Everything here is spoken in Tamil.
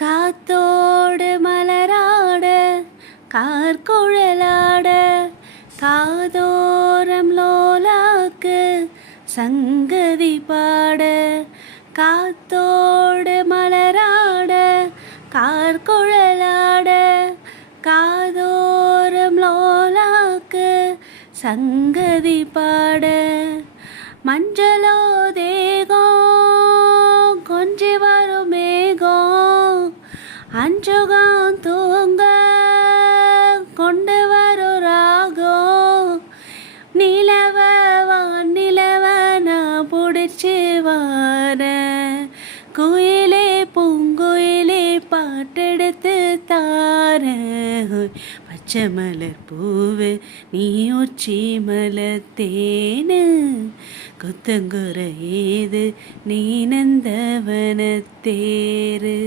காத்தோடு மலராட கார்குழலாட காதோரம் லோலாக்கு சங்கதி பாட காத்தோடு மலராட கார்குழலாட காதோரம் லோலாக்கு சங்கதி பாட மஞ்சளோ தேகம் கொஞ்சி வரும் மேகம் அஞ்சுகம் தூங்க கொண்டு வரும் ராகம் நிலவ வானிலவ நான் பிடிச்சி வார குயிலே பூங்குயிலே பாட்டெடுத்து தார பச்சை மலர் பூவு நீ உச்சி மலர் தேனு கொத்தங்குற ஏது நீ நந்தவன தேரு.